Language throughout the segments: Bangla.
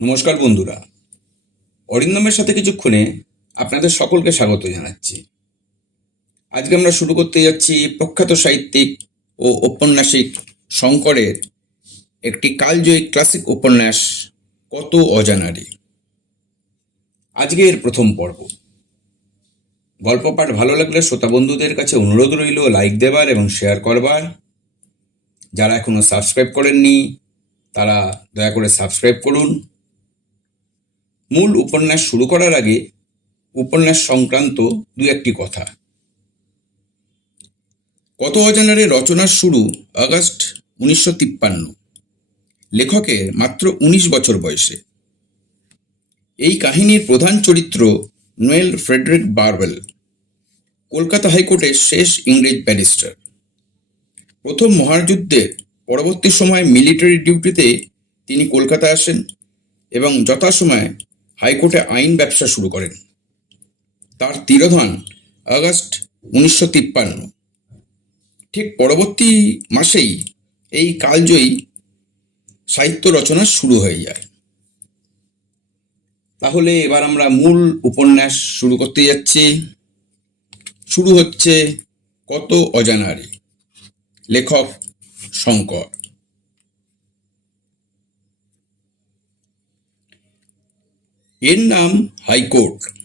নমস্কার বন্ধুরা। অরিন্দমের সাথে কিছুক্ষণে আপনাদের সকলকে স্বাগত জানাচ্ছি। আজকে আমরা শুরু করতে যাচ্ছি প্রখ্যাত সাহিত্যিক ও ঔপন্যাসিক শঙ্করের একটি কালজয়ী ক্লাসিক উপন্যাস, কত অজানারে আজকে এর প্রথম পর্ব। গল্প পাঠ ভালো লাগলে শ্রোতা বন্ধুদের কাছে অনুরোধ রইল লাইক দেবার এবং শেয়ার করবার। যারা এখনও সাবস্ক্রাইব করেননি, তারা দয়া করে সাবস্ক্রাইব করুন। মূল উপন্যাস শুরু করার আগে উপন্যাস সংক্রান্ত দু একটি কথা। কত অজানারে রচনার শুরু আগস্ট উনিশশো তিপ্পান্ন। লেখকের মাত্র উনিশ বছর বয়সে। এই কাহিনীর প্রধান চরিত্র নোয়েল ফ্রেডরিক বারওয়েল। কলকাতা হাইকোর্টের শেষ ইংরেজ ব্যারিস্টার। প্রথম মহাযুদ্ধের পরবর্তী সময়ে মিলিটারি ডিউটিতে তিনি কলকাতা আসেন এবং যথাসময়ে হাইকোর্টে আইন ব্যবসা শুরু করেন। তার তিরোধান আগস্ট উনিশশো তিপ্পান্ন। ঠিক পরবর্তী মাসেই এই কালজয়ী সাহিত্য রচনা শুরু হয়ে যায়। তাহলে এবার আমরা মূল উপন্যাস শুরু করতে যাচ্ছি। শুরু হচ্ছে কত অজানারে লেখক শঙ্কর। এর নাম হাইকোর্ট।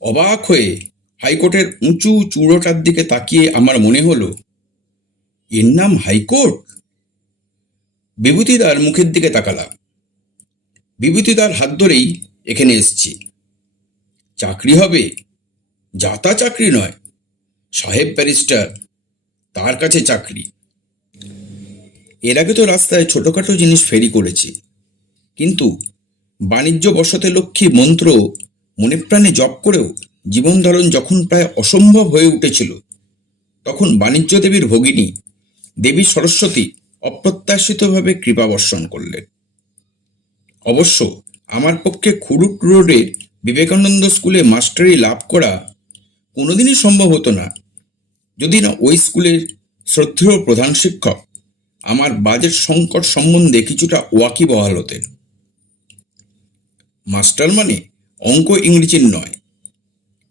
অবাক হয়ে হাইকোর্টের উঁচু চূড়োটার দিকে তাকিয়ে আমার মনে হলো, এর নাম হাইকোর্ট? বিভূতিদার মুখের দিকে তাকালাম। বিভূতিদার হাত ধরেই এখানে এসছি। চাকরি হবে? যাতা চাকরি নয়। সাহেব ব্যারিস্টার, তার কাছে চাকরি। এর আগে তো রাস্তায় ছোটোখাটো জিনিস ফেরি করেছি। কিন্তু বাণিজ্য বসতে লক্ষ্মী মন্ত্র মনে প্রাণে জপ করেও জীবন ধারণ যখন প্রায় অসম্ভব হয়ে উঠেছিল, তখন বাণিজ্য দেবীর ভগিনী দেবী সরস্বতী অপ্রত্যাশিতভাবে কৃপা বর্ষণ করলেন। অবশ্য আমার পক্ষে খুরুট রোডের বিবেকানন্দ স্কুলে মাস্টারি লাভ করা কোনোদিনই সম্ভব হতো না। যদি না ওই স্কুলের শ্রদ্ধেয় প্রধান শিক্ষক আমার বাজেট সংকট সম্বন্ধে কিছুটা ওয়াকিবহাল হতেন। মাস্টার মানে অঙ্ক ইংরেজির নয়।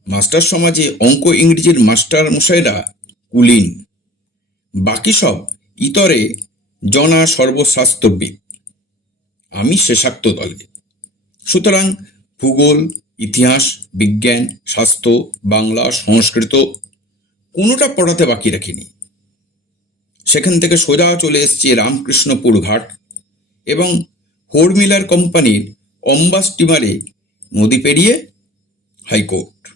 মাস্টার সমাজে অঙ্ক ইংরেজির মাস্টার মশাইরা কুলীন। বাকি সব ইতরে জনা সর্বশাস্ত্রবিদ। আমি শেষাক্ত দলে। সুতরাং ভূগোল, ইতিহাস, বিজ্ঞান, স্বাস্থ্য, বাংলা, সংস্কৃত কোনোটা পড়াতে বাকি রাখিনি। সেখান থেকে সোজা চলে এসছে রামকৃষ্ণপুর ঘাট এবং হোরমিলার কোম্পানির অম্বা স্টিমারে নদী পেরিয়ে হাইকোর্ট।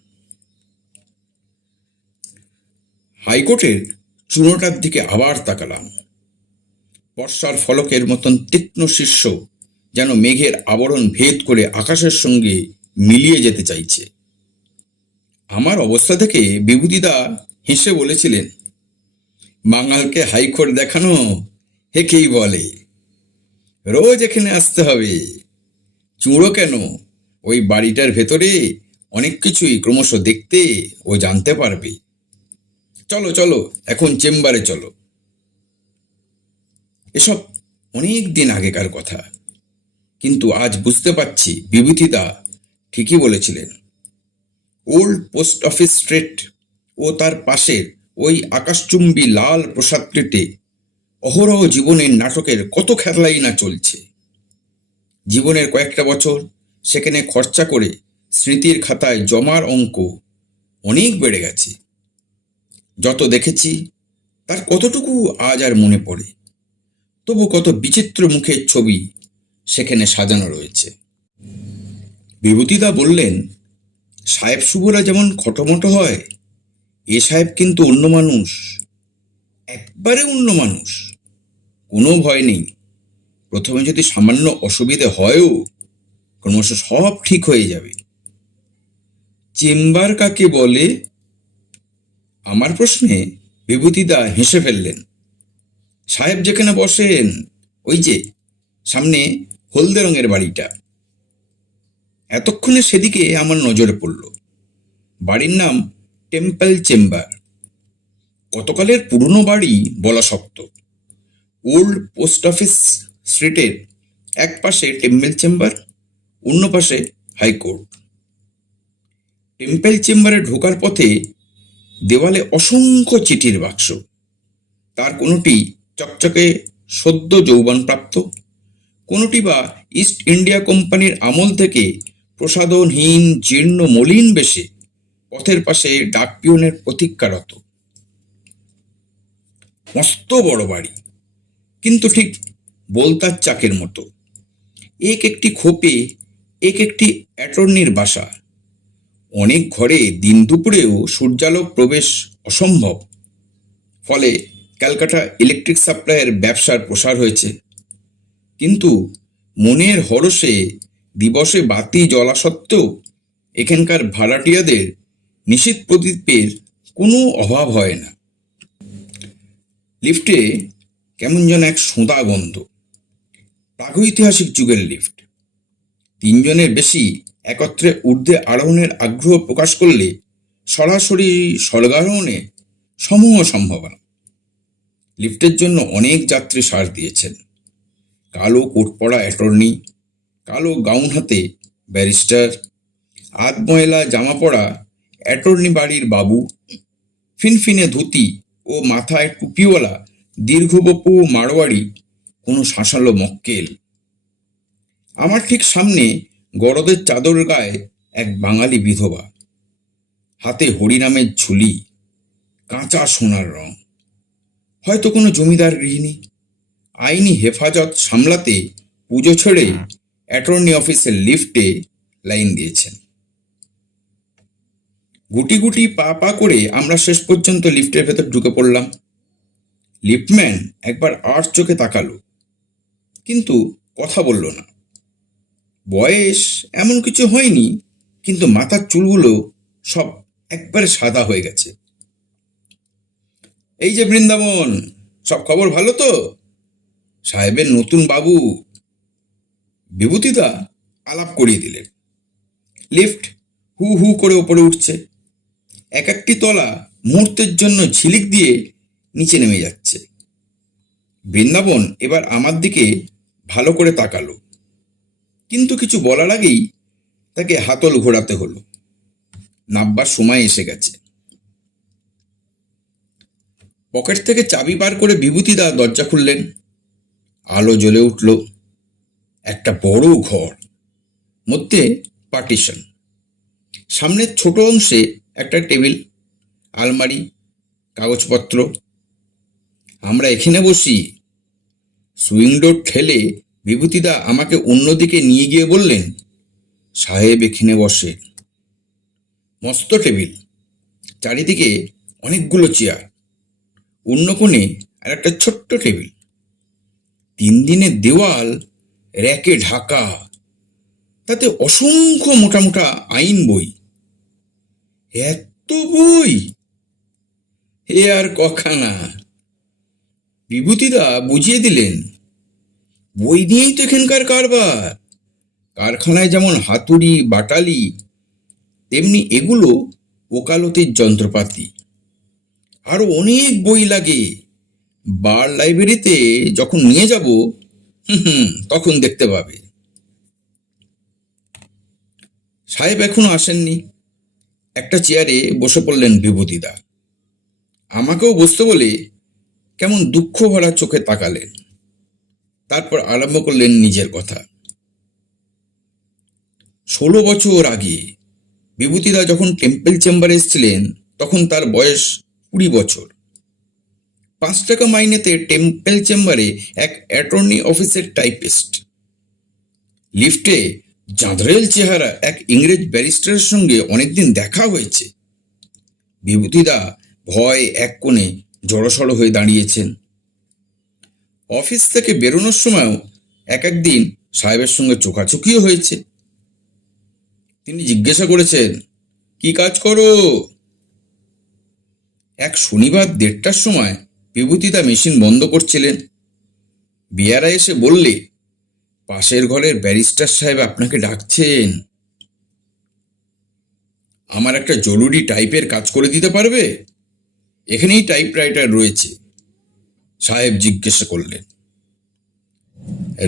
হাইকোর্টের চূড়োটার দিকে আবার তাকালাম। বর্ষার ফলকের মতন তীক্ষ্ণ শীর্ষ যেন মেঘের আবরণ ভেদ করে আকাশের সঙ্গে মিলিয়ে যেতে চাইছে। আমার অবস্থা থেকে বিভূতিদা হেসে বলেছিলেন, বাঙালকে হাইকোর্ট দেখানো হেকেই বলে। রোজ এখানে আসতে হবে। চুঁড়ো কেন? ওই বাড়িটার ভেতরে অনেক কিছুই ক্রমশ দেখতে ও জানতে পারবে। চলো চলো, এখন চেম্বারে চলো। এসব অনেক দিন আগেকার কথা। কিন্তু আজ বুঝতে পারছি বিভূতিদা ঠিকই বলেছিলেন। ওল্ড পোস্ট অফিস স্ট্রিট ও তার পাশের ওই আকাশচুম্বী লাল প্রসাদ প্লেটে অহরহ জীবনের নাটকের কত খেলাই না চলছে। জীবনের কয়েকটা বছর সেখানে খরচা করে স্মৃতির খাতায় জমার অঙ্ক অনেক বেড়ে গেছে। যত দেখেছি, তার কতটুকু আজ আর মনে পড়ে? তবু কত বিচিত্র মুখের ছবি সেখানে সাজানো রয়েছে। বিভূতিদা বললেন, সাহেব শুভরা যেমন খটোমটো হয়, এ সাহেব কিন্তু অন্য মানুষ। একবারে অন্য মানুষ। কোনো ভয় নেই। প্রথমে যদি সামান্য অসুবিধে হয়ও, ক্রমশ সব ঠিক হয়ে যাবে। চেম্বার কাকে বলে? আমার প্রশ্নে বিভূতিদা হেসে ফেললেন। সাহেব যেখানে বসেন, ওই যে, সামনে হলদে রঙের বাড়িটা। এতক্ষণে সেদিকে আমার নজরে পড়ল। বাড়ির নাম টেম্পল চেম্বার। কতকালের পুরনো বাড়ি বলা শক্ত। ওল্ড পোস্ট অফিস স্ট্রিটের এক পাশে টেম্পেল চেম্বার, অন্য পাশে হাইকোর্ট টেম্পেল চেম্বারে ঢোকার পথে দেওয়ালে অসংখ্য চিঠির বাক্স। তার কোনোটি চকচকে সদ্য যৌবনপ্রাপ্ত, কোনোটি বা ইস্ট ইন্ডিয়া কোম্পানির আমল থেকে প্রসাদনহীন জীর্ণ, মলিন বেশে পথের পাশে ডাক পিয়নের প্রতীক্ষারত মস্ত বড় বাড়ি। কিন্তু ঠিক বলতার চাকের মতো। এক একটি খোপে, এক একটি অ্যাটর্নির বাসা। অনেক ঘরে দিন দুপুরেও সূর্যালোক প্রবেশ অসম্ভব। ফলে ক্যালকাটা ইলেকট্রিক সাপ্লাইয়ের ব্যবসার প্রসার হয়েছে। কিন্তু মনের হরসে দিবসে বাতি জ্বলা সত্ত্বেও এখানকার ভাড়াটিয়াদের নিশীত প্রদীপের কোনো অভাব হয় না। লিফটে কেমন যেন এক সোঁদা গন্ধ। প্রাগৈতিহাসিক যুগের লিফট। তিনজনের বেশি একত্রে ঊর্ধ্বে আরোহণের আগ্রহ প্রকাশ করলে সরাসরি স্বর্গারোহণে সমূহ সম্ভাবনা। লিফটের জন্য অনেক যাত্রী সার দিয়েছেন। কালো কোট পরা অ্যাটর্নি, কালো গাউন হাতে ব্যারিস্টার আধ ময়লা জামা পরা অ্যাটর্নি বাড়ির বাবু, ফিনফিনে ধুতি ও মাথায় টুপিওয়ালা দীর্ঘবপু মারোয়ারি কোনো শাঁসালো মক্কেল। আমার ঠিক সামনে গরদের চাদর গায়ে এক বাঙালি বিধবা। হাতে হরিনামের ঝুলি, কাঁচা সোনার রং। হয়তো কোনো জমিদার গৃহিণী। আইনি হেফাজত সামলাতে পুজো ছেড়ে অ্যাটর্নি অফিসের লিফটে লাইন দিয়েছেন। গুটি গুটি পা পা করে আমরা শেষ পর্যন্ত লিফটের ভেতর ঢুকে পড়লাম। লিফটম্যান একবার আর চোখে তাকালো। কিন্তু কথা বলল না। বয়স এমন কিছু হয়নি, কিন্তু মাথার চুলগুলো সব একবারে সাদা হয়ে গেছে। এই যে বৃন্দাবন, সব খবর ভালো তো? সাহেবের নতুন বাবু। বিভূতিদা আলাপ করিয়ে দিলেন। লিফট হু হু করে ওপরে উঠছে। এক একটি তলা মুহূর্তের জন্য ঝিলিক দিয়ে নিচে নেমে যাচ্ছে। বৃন্দাবন এবার আমার দিকে ভালো করে তাকালো। কিন্তু কিছু বলার আগেই তাকে হাতল ঘোরাতে হলো। নাববার সময় এসে গেছে। পকেট থেকে চাবি বার করে বিভূতিদা দরজা খুললেন। আলো জ্বলে উঠল। একটা বড় ঘর, মধ্যে পার্টিশন। সামনের ছোট অংশে একটা টেবিল, আলমারি, কাগজপত্র। আমরা এখানে বসি। সুইং ডোর ঠেলে বিভূতিদা আমাকে অন্যদিকে নিয়ে গিয়ে বললেন, সাহেব এখানে বসে। মস্ত টেবিল, চারিদিকে অনেকগুলো চেয়ার, অন্য কোণে আর একটা ছোট্ট টেবিল। তিন দিনের দেওয়াল র্যাকে ঢাকা, তাতে অসংখ্য মোটা মোটা আইন বই। এত বই? এ আর কখানা। বিভূতিদা বুঝিয়ে দিলেন, বই নিয়েই তো এখানকার কারবার। কারখানায় যেমন হাতুড়ি, বাটালি, তেমনি এগুলো ওকালতির যন্ত্রপাতি। আরও অনেক বই লাগে। বার লাইব্রেরিতে যখন নিয়ে যাব হুম, তখন দেখতে পাবে। সাহেব এখনও আসেননি। একটা চেয়ারে বসে পড়লেন বিভূতিদা। আমাকেও বসতে বলে কেমন দুঃখ ভরা চোখে তাকালেন। তারপর আরম্ভ করলেন নিজের কথা। ষোলো বছর আগে বিভূতিদা যখন টেম্পল চেম্বারে এসেছিলেন, তখন তার বয়স কুড়ি বছর। পাঁচ টাকা মাইনেতে টেম্পল চেম্বারে এক অ্যাটর্নি অফিসের টাইপিস্ট। লিফটে জাঁদরেল চেহারা এক ইংরেজ ব্যারিস্টারের সঙ্গে অনেকদিন দেখা হয়েছে। বিভূতিদা ভয় এক কোণে জড়সড় হয়ে দাঁড়িয়েছেন। অফিস থেকে বেরোনোর সময়ও এক একদিন সাহেবের সঙ্গে চোখাচোখিও হয়েছে। তিনি জিজ্ঞাসা করেছেন, কি কাজ করো? এক শনিবার দেড়টার সময় বিভূতিদা মেশিন বন্ধ করছিলেন। বিয়ারা এসে বললে, পাশের ঘরের ব্যারিস্টার সাহেব আপনাকে ডাকছেন। আমার একটা জরুরি টাইপের কাজ করে দিতে পারবে? এখানেই টাইপরাইটার রয়েছে। সাহেব জিজ্ঞাসা করলেন,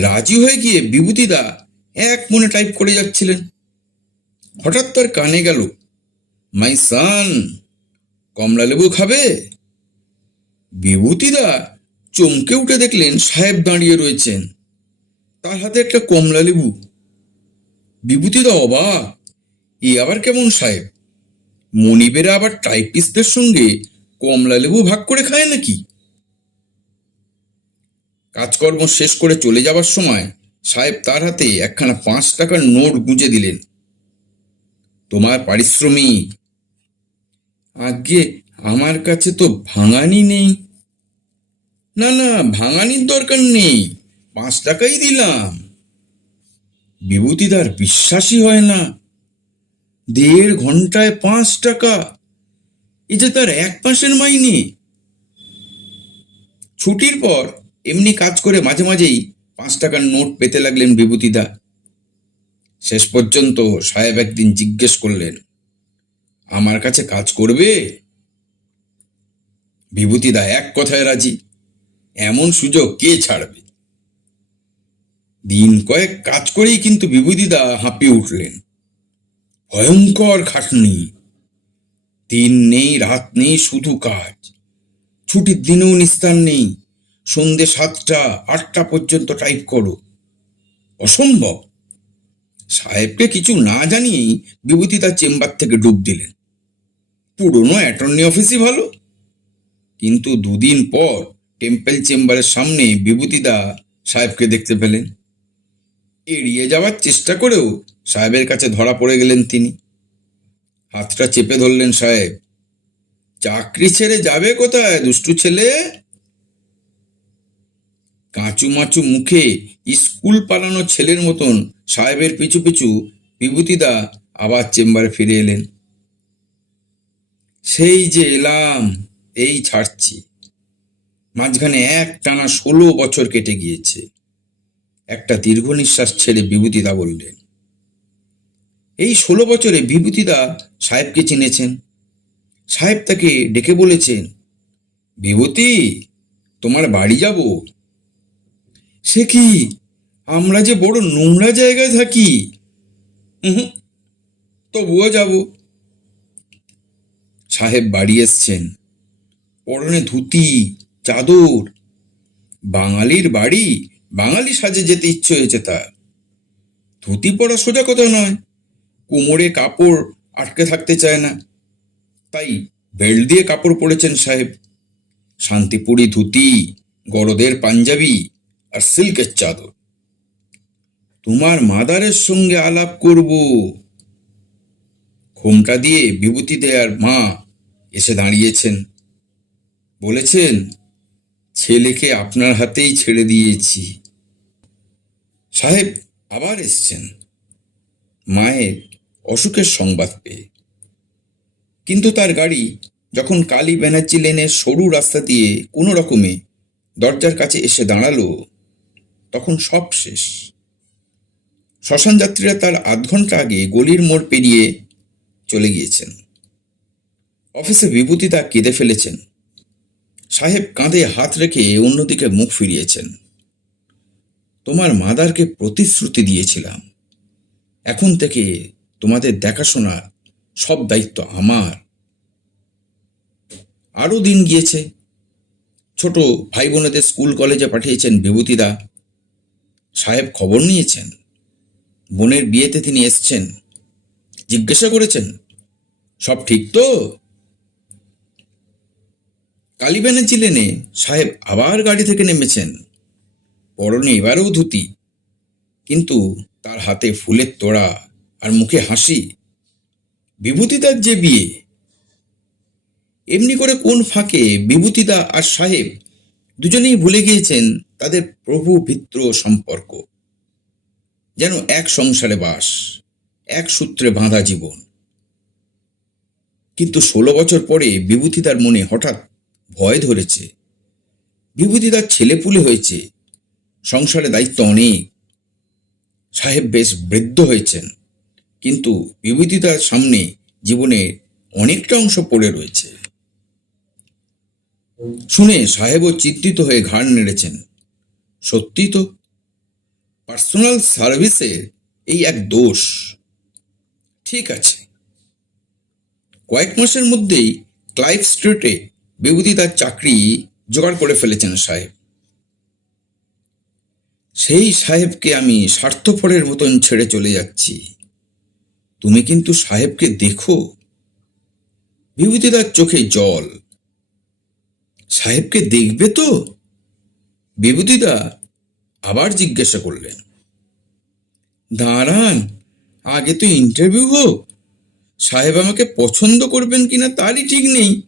রাজি হয়ে গিয়ে বিভূতিদা এক মনে টাইপ করে যাচ্ছিলেন। হঠাৎ তার কানে গেল মাই সান কমলা লেবু খাবে? বিভূতিদা চমকে উঠে দেখলেন সাহেব দাঁড়িয়ে রয়েছেন। তার হাতে একটা কমলা লেবু। বিভূতিদা অবাক, এ আবার কেমন সাহেব? মনিবেরা আবার টাইপিস্টদের সঙ্গে কমলা লেবু ভাগ করে খায় নাকি? কাজকর্ম শেষ করে চলে যাবার সময় সাহেব তার হাতে একখানা পাঁচ টাকার নোট গুঁজে দিলেন। তোমার পারিশ্রমিক। আগে আমার কাছে তো ভাঙানি নেই। না না, ভাঙানির দরকার নেই। পাঁচ টাকাই দিলাম। বিভূতিদার বিশ্বাসই হয় না। দেড় ঘন্টায় পাঁচ টাকা। এ যে তার এক মাসের মাইনে ছুটির পর এমনি কাজ করে মাঝে মাঝেই পাঁচ টাকার নোট পেতে লাগলেন বিভূতিদা। শেষ পর্যন্ত সাহেব একদিন জিজ্ঞেস করলেন, আমার কাছে কাজ করবে? বিভূতিদা এক কথায় রাজি, এমন সুযোগ কে ছাড়বে? দিন কয়েক কাজ করেই কিন্তু বিভূতিদা হাঁপিয়ে উঠলেন। ভয়ঙ্কর খাটনি। দিন নেই, রাত নেই, শুধু কাজ। ছুটির দিনেও নিস্তার নেই। সন্ধে সাতটা, আটটা পর্যন্ত টাইপ করো। অসম্ভব। সাহেবকে কিছু না জানিয়েই বিভূতি তার চেম্বার থেকে ডুব দিলেন। পুরনো অ্যাটর্নি অফিসই ভালো। কিন্তু দুদিন পর টেম্পল চেম্বারের সামনে বিভূতিদা সাহেবকে দেখতে পেলেন। এড়িয়ে যাওয়ার চেষ্টা করেও সাহেবের কাছে ধরা পড়ে গেলেন তিনি। হাতটা চেপে ধরলেন সাহেব। চাকরি ছেড়ে যাবে কোথায়, দুষ্টু ছেলে? কাঁচু মাচু মুখে স্কুল পালানো ছেলের মতন সাহেবের পিছু পিছু বিভূতিদা আবার চেম্বারে ফিরে এলেন। সেই যে এলাম, এই ছাড়ছি। মাঝখানে এক টানা ষোলো বছর কেটে গিয়েছে। একটা দীর্ঘ নিঃশ্বাস ছেড়ে বিভূতিদা বললেন এই ষোলো বছরে বিভূতিদা সাহেবকে চিনেছেন। সাহেব তাকে ডেকে বলেছেন, বিভূতি, তোমার বাড়ি যাব? সে কি? আমরা যে বড় নোংরা জায়গায় থাকি? তবুও যাব। সাহেব বাড়ি এসছেন। পরনে ধুতি, চাদর, বাঙালির বাড়ি, বাঙালি সাজে যেতে ইচ্ছে হয়েছে তার। ধুতি পরা সোজা কথা নয়। কোমরে কাপড় আটকে থাকতে চায় না। তাই বেল্ট দিয়ে কাপড় পরেছেন সাহেব। শান্তিপুরি ধুতি, গরদের পাঞ্জাবি আর সিল্কের চাদর। তোমার মাদারের সঙ্গে আলাপ করব। ঘোমটা দিয়ে বিভূতি দেয়ার মা এসে দাঁড়িয়েছেন। বলেছেন, ছেলেকে আপনার হাতেই ছেড়ে দিয়েছি। সাহেব আবার এসছেন। মায়ের অসুখের সংবাদ পেয়ে। কিন্তু তার গাড়ি যখন কালী ব্যানার্জি লেনের সরু রাস্তা দিয়ে কোনো রকমে দরজার কাছে এসে দাঁড়াল, তখন সব শেষ। শ্মশান যাত্রীরা তার আধ ঘণ্টা আগে গলির মোড় পেরিয়ে চলে গিয়েছেন। অফিসে বিভূতি তা কেঁদে ফেলেছেন। সাহেব কাঁধে হাত রেখে অন্যদিকে মুখ ফিরিয়েছেন। তোমার মাদারকে প্রতিশ্রুতি দিয়েছিলাম। এখন থেকে তোমাদের দেখাশোনার সব দায়িত্ব আমার। আরও দিন গিয়েছে। ছোট ভাই বোনেদের স্কুল কলেজে পাঠিয়েছেন বিভূতিদা। সাহেব খবর নিয়েছেন। বোনের বিয়েতে তিনি এসছেন। জিজ্ঞাসা করেছেন, সব ঠিক তো? কালীব্যানার্জি লেনে সাহেব আবার গাড়ি থেকে নেমেছেন। পরনে এবারেও ধুতি, কিন্তু তার হাতে ফুলের তোড়া। আর মুখে হাসি। বিভূতিদার যে বিয়ে। এমনি করে কোন ফাঁকে বিভূতিদা আর সাহেব দুজনেই ভুলে গিয়েছেন তাদের প্রভু ভিত্র সম্পর্ক। যেন এক সংসারে বাস, এক সূত্রে বাঁধা জীবন। কিন্তু ষোলো বছর পরে বিভূতিদার মনে হঠাৎ ভয় ধরেছে। বিভূতিদার ছেলেপুলে হয়েছে, সংসারে দায়িত্ব অনেক। সাহেব বেশ বৃদ্ধ হয়েছেন। কিন্তু বিভূতিদার সামনে জীবনে অনেকটা অংশ পড়ে রয়েছে। শুনে সাহেবও চিন্তিত হয়ে ঘাড় নেড়েছেন। সত্যি তো, পার্সোনাল সার্ভিসের এই এক দোষ। ঠিক আছে। কয়েক মাসের মধ্যেই ক্লাইভ স্ট্রিটে বিভূতি তার চাকরি জোগাড় করে ফেলেছেন সাহেব। সেই সাহেবকে আমি স্বার্থপরের মতন ছেড়ে চলে যাচ্ছি। তুমি কিন্তু সাহেবকে দেখো। বিভূতিদার চোখে জল। সাহেবকে দেখবে তো? বিভূতিদা আবার জিজ্ঞাসা করলেন, দাঁড়ান, আগে তো ইন্টারভিউ হোক। সাহেব আমাকে পছন্দ করবেন কিনা তারই ঠিক নেই।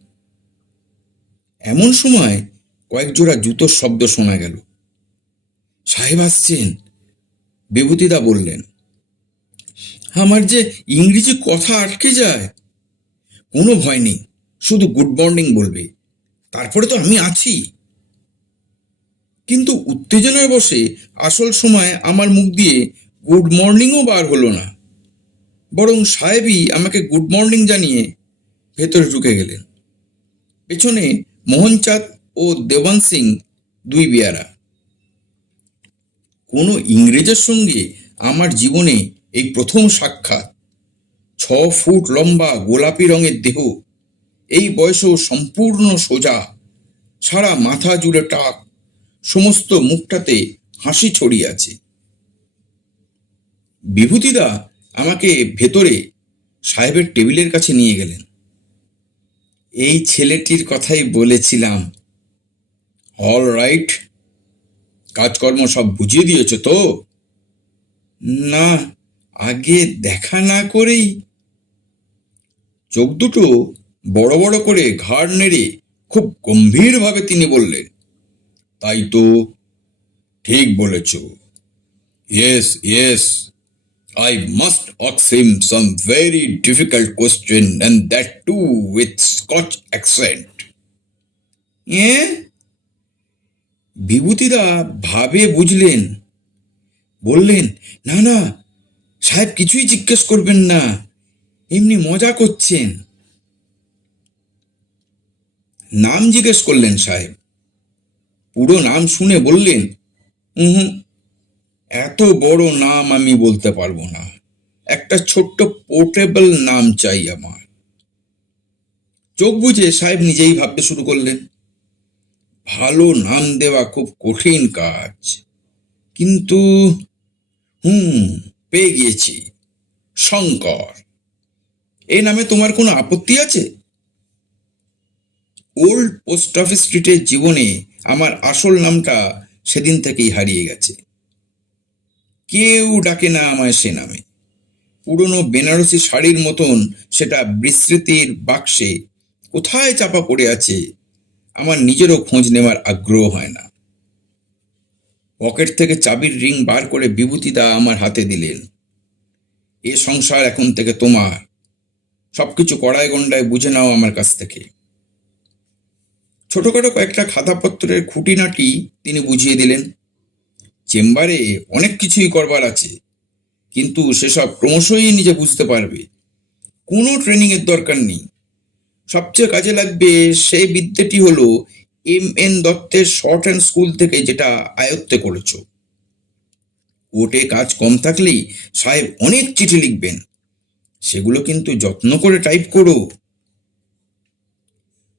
এমন সময় কয়েক জোড়া জুতোর শব্দ শোনা গেল। সাহেব আসছেন। বিভূতিদা বললেন আমার যে ইংরেজি কথা আটকে যায়, কোনো ভয় নেই, শুধু গুড মর্নিং বলবে। তারপরে তো আমি আছি। কিন্তু উত্তেজনার বসে আসল সময় আমার মুখ দিয়ে গুড মর্নিংও বার হলো না। বরং সাহেবই আমাকে গুড মর্নিং জানিয়ে ভেতরে ঢুকে গেলেন। পেছনে মোহনচাঁদ ও দেওয়ান সিং দুই বিয়ারা। কোনো ইংরেজের সঙ্গে আমার জীবনে এই প্রথম সাক্ষাৎ। ছ ফুট লম্বা গোলাপি রঙের দেহ। এই বয়সেও সম্পূর্ণ সোজা। সারা মাথা জুড়ে টাক। সমস্ত মুখটাতে হাসি ছড়িয়ে আছে। বিভূতিদা আমাকে ভেতরে সাহেবের টেবিলের কাছে নিয়ে গেলেন। এই ছেলেটির কথাই বলেছিলাম। All right. কাজকর্ম সব বুঝিয়ে দিয়েছ তো? না আগে দেখা না করেই চোখ দুটো বড় বড় করে ঘাড় নেড়ে খুব গম্ভীরভাবে তিনি বললেন, তাই তো ঠিক বলেছ yes yes I must ask him some very difficult question and that too with Scotch accent. এ বিভূতিদা ভাবে বুঝলেন, বললেন, না না সাহেব কিছুই জিজ্ঞেস করবেন না। এমনি মজা করছেন। নাম জিজ্ঞেস করলেন সাহেব। পুরো নাম শুনে বললেন হুম এত বড় নাম আমি বলতে পারব না। একটা ছোট্ট পোর্টেবল নাম চাই আমার। চোখ বুঝে সাহেব নিজেই ভাবতে শুরু করলেন, ভালো নাম দেওয়া খুব কঠিন কাজ। কিন্তু, হুম পেয়ে গিয়েছি। শঙ্কর, এই নামে তোমার কোনো আপত্তি আছে? ওল্ড পোস্ট অফিস স্ট্রিটের জীবনে আমার আসল নামটা সেদিন থেকেই হারিয়ে গেছে। কেউ ডাকে না আমায় সে নামে। পুরনো বেনারসি শাড়ির মতন সেটা বিস্মৃতির বাক্সে কোথায় চাপা পড়ে আছে, আমার নিজেরও খোঁজ নেওয়ার আগ্রহ হয় না। পকেট থেকে চাবির রিং বার করে বিভূতিদা আমার হাতে দিলেন। এ সংসার এখন থেকে তোমার। সবকিছু কড়ায় গন্ডায় বুঝে নাও আমার কাছ থেকে। ছোটখাটো কয়েকটা খাতাপত্রের খুঁটিনাটি তিনি বুঝিয়ে দিলেন। চেম্বারে অনেক কিছুই করবার আছে, কিন্তু সেসব ক্রমশই নিজে বুঝতে পারবে। কোনো ট্রেনিংয়ের দরকার নেই। সবচেয়ে কাজে লাগবে সেই বিদ্যাটি হলো এম এন দত্তের শর্ট হ্যান্ড স্কুল থেকে যেটা আয়ত্তে করেছ। কোর্টে কাজ কম থাকলেই সাহেব অনেক চিঠি লিখবেন। সেগুলো কিন্তু যত্ন করে টাইপ করো।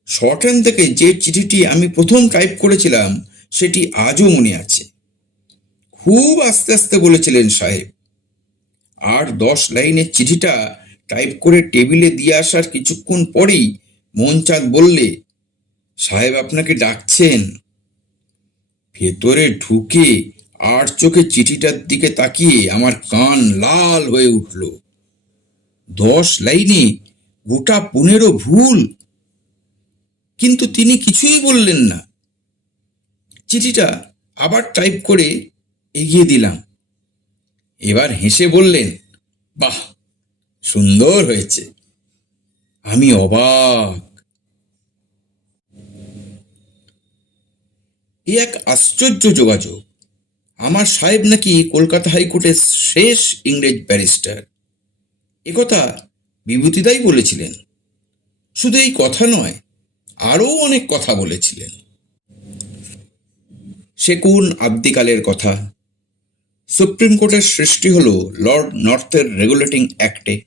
শর্ট হ্যান্ড থেকে যে চিঠিটি আমি প্রথম টাইপ করেছিলাম, সেটি আজও মনে আছে। খুব আস্তে আস্তে বলেছিলেন সাহেব। আর দশ লাইনের চিঠিটা টাইপ করে টেবিলে দিয়ে আসার কিছুক্ষণ পরেই মনচাঁদ বললে সাহেব আপনাকে ডাকছেন। ভেতরে ঢুকে আর চোখে চিঠিটার দিকে তাকিয়ে আমার কান লাল হয়ে উঠল। দশ লাইনে গোটা পনেরো ভুল। কিন্তু তিনি কিছুই বললেন না। চিঠিটা আবার টাইপ করে এগিয়ে দিলাম। এবার হেসে বললেন, বাহ, সুন্দর হয়েছে। আমি অবাক। এ এক আশ্চর্য যোগাযোগ। আমার সাহেব নাকি কলকাতা হাইকোর্টের শেষ ইংরেজ ব্যারিস্টার। একথা বিভূতিদাই বলেছিলেন। শুধু এই কথা নয়, আরও অনেক কথা বলেছিলেন। সে কোন আদ্যিকালের কথা? সুপ্রিম কোর্টের সৃষ্টি হল লর্ড নর্থের রেগুলেটিং অ্যাক্টে।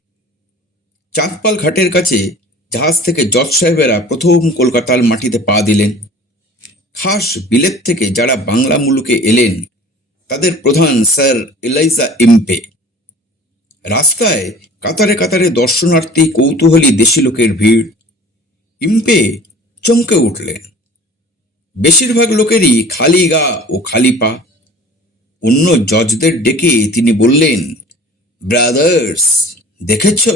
চাঁদপাল ঘাটের কাছে জাহাজ থেকে জজ সাহেবেরা প্রথম কলকাতার মাটিতে পা দিলেন। খাস বিলেত থেকে যারা বাংলা মুলুকে এলেন, তাদের প্রধান স্যার এলাইজা ইম্পে রাস্তায় কাতারে কাতারে দর্শনার্থী কৌতূহলী দেশি লোকের ভিড় ইম্পে চমকে উঠলেন। বেশিরভাগ লোকেরই খালি গা ও খালি পা। অন্য জজদের ডেকে তিনি বললেন, ব্রাদার্স, দেখেছ?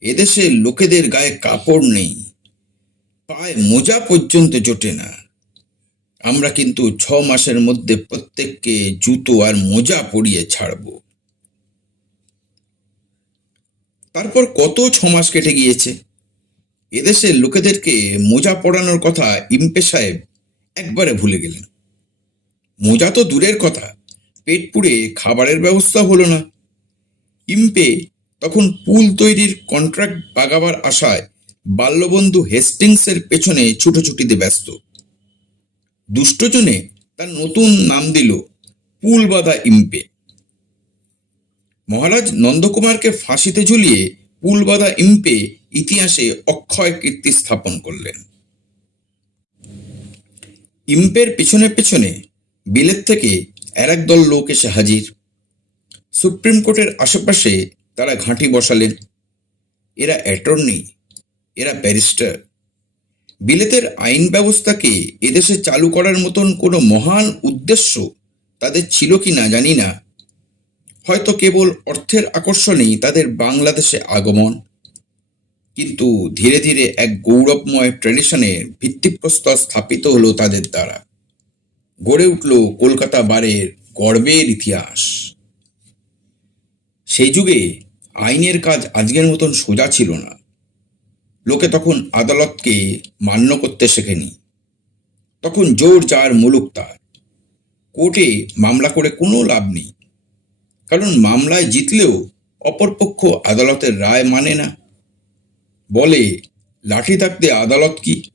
এদেশের লোকেদের গায়ে কাপড় নেই। পায়ে মোজা পর্যন্ত জোটে না। আমরা কিন্তু ছ মাসের মধ্যে প্রত্যেককে জুতো আর মোজা পরিয়ে ছাড়ব। তারপর কত ছ মাস কেটে গিয়েছে? এদেশের লোকেদেরকে মোজা পরানোর কথা ইম্পে সাহেব একবারে ভুলে গেলেন। মোজা তো দূরের কথা, পেট পুড়ে খাবারের ব্যবস্থা হলো না। ইম্পে তখন পুল তৈরির কন্ট্রাক্ট বাগাবার আশায় বাল্যবন্ধু হেস্টিংসের পেছনে ছুটোছুটিতে ব্যস্ত। দুষ্টজনে তার নতুন নাম দিল পুল বাঁধা ইম্পে। মহারাজ নন্দকুমারকে ফাঁসিতে ঝুলিয়ে পুল বাঁধা ইম্পে ইতিহাসে অক্ষয় কীর্তি স্থাপন করলেন। ইম্পের পেছনে পেছনে বিলেত থেকে আর দল লোক এসে হাজির। সুপ্রিম কোর্টের আশেপাশে তারা ঘাঁটি বসালেন। এরা অ্যাটর্নি, এরা ব্যারিস্টার। বিলেতের আইন ব্যবস্থাকে এদেশে চালু করার মতন কোনো মহান উদ্দেশ্য তাদের ছিল কি না জানি না। হয়তো কেবল অর্থের আকর্ষণেই তাদের বাংলাদেশে আগমন। কিন্তু ধীরে ধীরে এক গৌরবময় ট্র্যাডিশনের ভিত্তিপ্রস্তর স্থাপিত হলো তাদের দ্বারা। গড়ে উঠল কলকাতা বারের গর্বের ইতিহাস। সেই যুগে আইনের কাজ আজকের মতন সোজা ছিল না। লোকে তখন আদালতকে মান্য করতে শেখেনি। তখন জোর যার মুলুক তার। কোর্টে মামলা করে কোনো লাভ নেই। কারণ মামলায় জিতলেও অপরপক্ষ আদালতের রায় মানে না। বলে লাঠি থাকতে আদালত কি?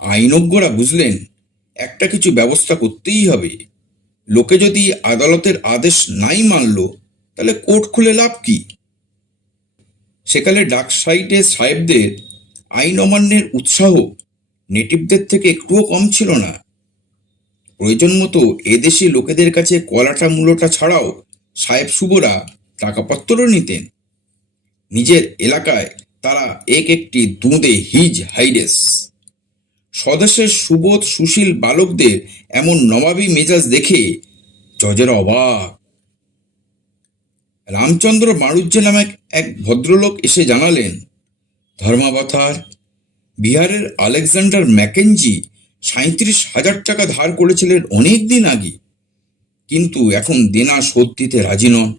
আইনজ্ঞরা বুঝলেন, একটা কিছু ব্যবস্থা করতেই হবে। লোকে যদি আদালতের আদেশ নাই মানল, তাহলে কোর্ট খুলে লাভ কি? সেকালে ডাক সাইডে সাহেবদের আইন অমান্যের উৎসাহ নেটিভদের থেকে একটুও কম ছিল না। প্রয়োজন মতো এদেশি লোকেদের কাছে কলাটা মূলটা ছাড়াও সাহেব শুভরা টাকাপত্রও নিতেন। নিজের এলাকায় তারা এক একটি দুঁদে হিজ হাইডেস। স্বদেশের সুবোধ সুশীল বালকদের এমন নবাবী মেজাজ দেখে জজের অবাক। রামচন্দ্র মারুজ্জে নামে এক ভদ্রলোক এসে জানালেন, ধর্মাবতার, বিহারের আলেকজান্ডার ম্যাকেঞ্জি সাঁত্রিশ হাজার টাকা ধার করেছিলেন অনেক দিন আগে, কিন্তু এখন দেনা শোধ দিতে রাজি নন।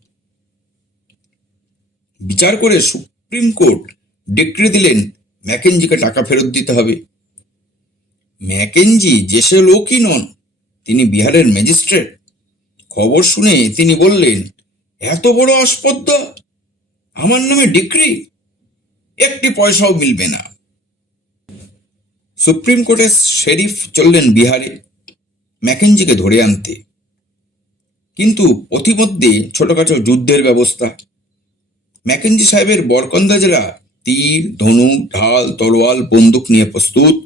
বিচার করে সুপ্রিম কোর্ট ডিক্রি দিলেন, ম্যাকেঞ্জিকে টাকা ফেরত দিতে হবে। ম্যাকেঞ্জি যে সে লোকই নন, তিনি বিহারের ম্যাজিস্ট্রেট। খবর শুনে তিনি বললেন এত বড় আস্পর্ধা আমার নামে ডিক্রি? একটি পয়সাও মিলবে না। সুপ্রিম কোর্টের শেরিফ চললেন বিহারে, ম্যাকেঞ্জিকে ধরে আনতে। কিন্তু পথিমধ্যে ছোটখাটো যুদ্ধের ব্যবস্থা। ম্যাকেঞ্জি সাহেবের বরকন্দাজেরা তীর, ধনুক, ঢাল, তলোয়াল, বন্দুক নিয়ে প্রস্তুত।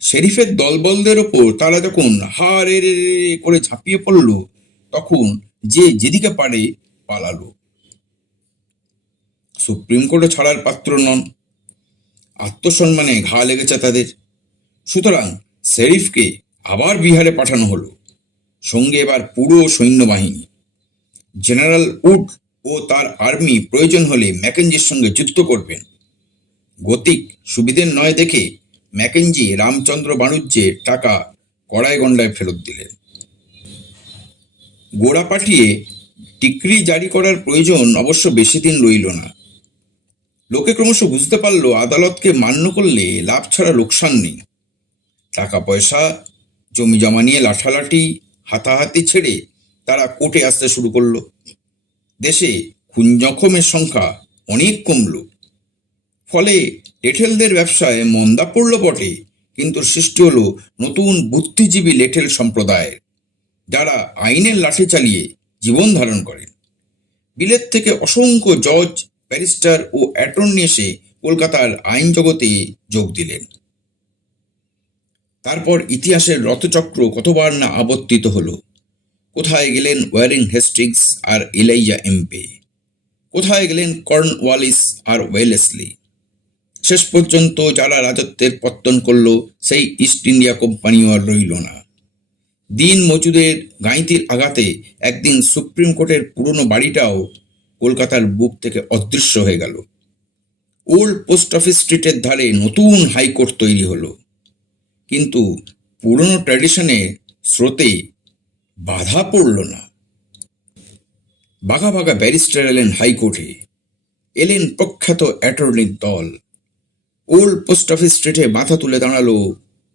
শেরিফের দলবলদের ওপর তারা যখন হা রে রে করে ঝাঁপিয়ে পড়ল, তখন যে যেদিকে পারে পালালো। সুপ্রিম কোর্টে ছাড়ার পাত্র নন। আত্মসম্মানে ঘা লেগেছে তাদের। সুতরাং শেরিফকে আবার বিহারে পাঠানো হলো। সঙ্গে এবার পুরো সৈন্যবাহিনী। জেনারেল উড ও তার আর্মি প্রয়োজন হলে ম্যাকেঞ্জির সঙ্গে যুক্ত করবেন। গতিক সুবিধের নয় দেখে ম্যাকেঞ্জি রামচন্দ্র বাণুজ্যের টাকা কড়াই গন্ডায় ফেরত দিলেন। গোড়া পাঠিয়ে ডিক্রি জারি করার প্রয়োজন অবশ্য বেশি দিন রইল না। লোকে ক্রমশ বুঝতে পারল, আদালতকে মান্য করলে লাভ ছাড়া লোকসান নেই। টাকা পয়সা জমি জমা নিয়ে লাঠালাঠি, হাতাহাতি ছেড়ে তারা কোর্টে আসতে শুরু করল। দেশে খুন জখমের সংখ্যা অনেক কমল। ফলে লেঠেলদের ব্যবসায় মন্দা পড়ল বটে, কিন্তু সৃষ্টি হলো নতুন বুদ্ধিজীবী লেঠেল সম্প্রদায়ের। যারা আইনের লাঠি চালিয়ে জীবন ধারণ করেন। বিলেত থেকে অসংখ্য জজ, ব্যারিস্টার ও অ্যাটর্নি এসে কলকাতার আইন জগতে যোগ দিলেন। তারপর ইতিহাসের রথচক্র কতবার না আবর্তিত হলো। কোথায় গেলেন ওয়ারিং হেস্টিংস আর এলাইজা এমপে? কোথায় গেলেন কর্নওয়ালিস আর ওয়েলেসলি? শেষ পর্যন্ত যারা রাজত্বের পত্তন করল, সেই ইস্ট ইন্ডিয়া কোম্পানিও আর রইল না। দিন মজুদের গাঁইতির আঘাতে একদিন সুপ্রিম কোর্টের পুরনো বাড়িটাও কলকাতার বুক থেকে অদৃশ্য হয়ে গেল। ওল্ড পোস্ট অফিস স্ট্রিটের ধারে নতুন হাইকোর্ট তৈরি হলো। কিন্তু পুরনো ট্র্যাডিশনের স্রোতে বাধা পড়ল না। বাঘা বাঘা ব্যারিস্টার এলেন হাইকোর্টে। এলেন প্রখ্যাত অ্যাটর্নির দল। ওল্ড পোস্ট অফিস স্ট্রিটে মাথা তুলে দাঁড়াল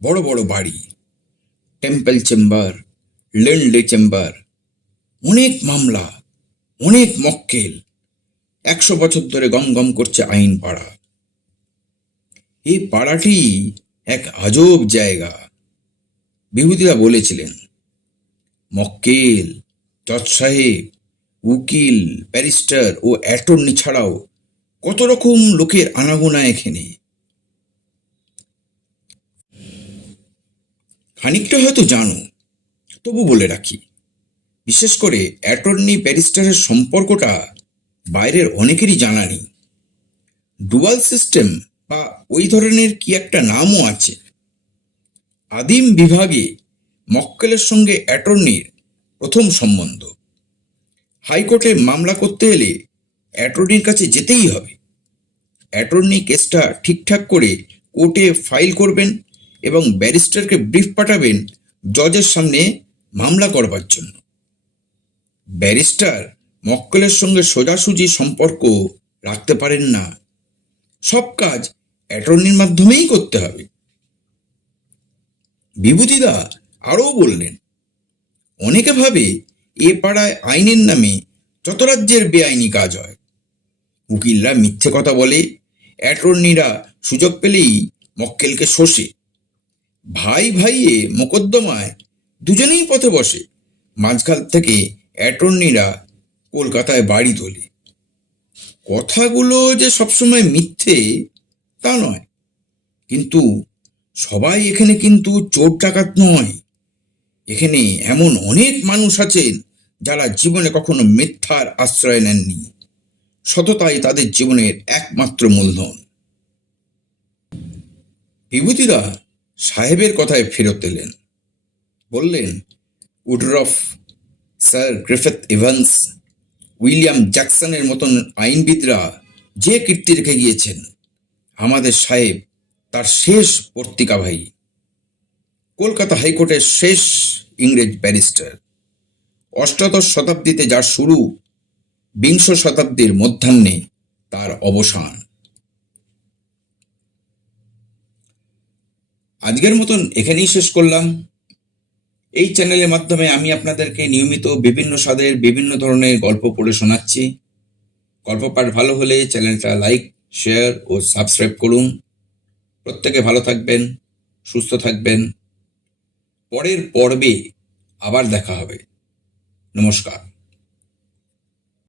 বড় বড় বাড়ি। টেম্পল চেম্বার লেন্ডে চেম্বার অনেক মামলা, অনেক মক্কেল, একশো বছর ধরে গম গম করছে আইন পাড়া। এই পাড়াটি এক আজব জায়গা, বিভূতিরা বলেছিলেন, মক্কেল জজ সাহেব উকিল, ব্যারিস্টার ও অ্যাটর্নি ছাড়াও কত রকম লোকের আনাগোনা এখানে। খানিকটা হয়তো জানো, তবু বলে রাখি। বিশেষ করে অ্যাটর্নি ব্যারিস্টারের সম্পর্কটা বাইরের অনেকেরই জানা নেই। ডুয়াল সিস্টেম বা ওই ধরনের কি একটা নামও আছে। আদিম বিভাগে মক্কেলের সঙ্গে অ্যাটর্নির প্রথম সম্বন্ধ। হাইকোর্টে মামলা করতে এলে অ্যাটর্নির কাছে যেতেই হবে। অ্যাটর্নি কেসটা ঠিকঠাক করে কোর্টে ফাইল করবেন এবং ব্যারিস্টারকে ব্রিফ পাঠাবেন জজের সামনে মামলা করবার জন্য। ব্যারিস্টার মক্কেলের সঙ্গে সোজাসুজি সম্পর্ক রাখতে পারেন না। সব কাজ অ্যাটর্নির মাধ্যমেই করতে হবে। বিভূতিদা আরও বললেন, অনেকে ভাবে এ পাড়ায় আইনের নামে যত রাজ্যের বেআইনি কাজ হয়। উকিলরা মিথ্যে কথা বলে, অ্যাটর্নিরা সুযোগ পেলেই মক্কেলকে শোষে। ভাই ভাইয়ে মোকদ্দমায় দুজনেই পথে বসে। মাঝখান থেকে অ্যাটর্নিরা কলকাতায় বাড়ি তোলে। কথাগুলো যে সবসময় মিথ্যে, তা নয়। কিন্তু সবাই এখানে কিন্তু চোর ডাকাত নয়। এখানে এমন অনেক মানুষ আছেন যারা জীবনে কখনো মিথ্যার আশ্রয় নেননি। সততাই তাদের জীবনের একমাত্র মূলধন। বিভূতিদা সাহেবের কথায় ফেরত এলেন। বললেন Woodroffe sir Griffith Evans, William জ্যাকসনের মতন আইনবিদরা যে কীর্তি রেখে গিয়েছেন, আমাদের সাহেব তার শেষ পত্রিকা ভাই। কলকাতা হাইকোর্টের শেষ ইংরেজ ব্যারিস্টার। অষ্টাদশ শতাব্দীতে যার শুরু, বিংশ শতাব্দীর মধ্যাহ্নে তার অবসান। আজকের মতন এখানেই শেষ করলাম। এই চ্যানেলের মাধ্যমে আমি আপনাদেরকে নিয়মিত বিভিন্ন স্বাদের, বিভিন্ন ধরনের গল্প পড়ে শোনাচ্ছি। গল্প পাঠ ভালো হলে চ্যানেলটা লাইক, শেয়ার ও সাবস্ক্রাইব করুন। প্রত্যেকে ভালো থাকবেন, সুস্থ থাকবেন। পরের পর্বে আবার দেখা হবে। নমস্কার।